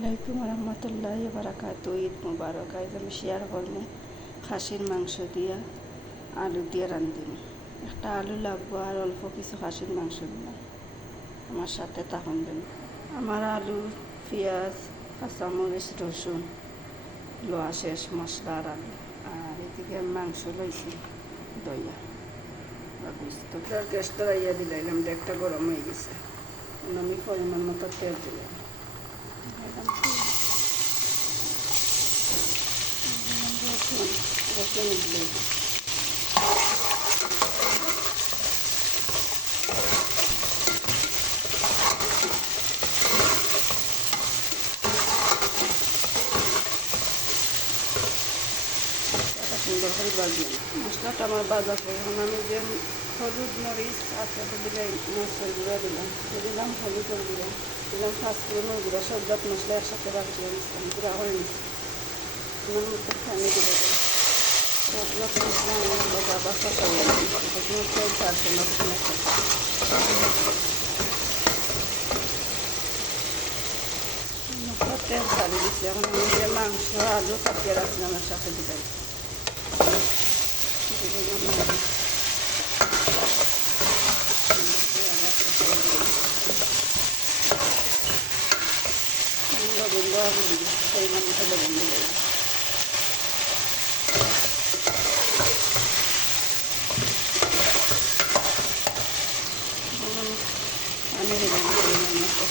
আলাইকুম রহমতুল্লাহি বারাকাতু। ঈদ মুবারক। আজ আমি শেয়ার করবো খাসির মাংস দিয়া আলু দিয়ে রান্ধিম। একটা আলু লাগবো আর অল্প কিছু খাসির মাংস দিলাম। আমার সাথে তখন দেন। আমার আলু, পেঁয়াজ, কাঁচামরিচ, রসুন লোয়া শেষ, মশলা আর আলু। আর এদিকে মাংস লইছি দইয়া বুঝতো। গ্যাসটা রাইয়া দিলাম, ডেকটা গরম হয়ে গেছে। আমি পরিমাণ মতো তেল দিলাম। রসুন দিলাম। সুন্দর করে বাজলাম। মশলাটা আমার বাজা করে এখন আমি যে হলুদ মরিচ আছে দিলাই, মরিচের গুঁড়া দিলাম, দিলাম হলুদের গুঁড়া, দিলাম পাঁচফোড়নের গুঁড়া, সব জাত মশলা একসাথে বাজিয়ে নিচ্ছিলাম, গুঁড়া করে নিচ্ছি। আমার মধ্যে পানি দিয়ে দেবো। সব জাত মশলা আমার বাজা বাসা চালিয়ে দিই, তেল ছাড়ছে না। মশলা তেল ছাড়িয়ে দিচ্ছি। এখন আমি যে মাংস আলু কাটিয়ে রাখছিলাম আমার সাথে দিলাই। পরিমাণ মতো লবণ দিলে পানি দিলাম পরিমাণ মতো।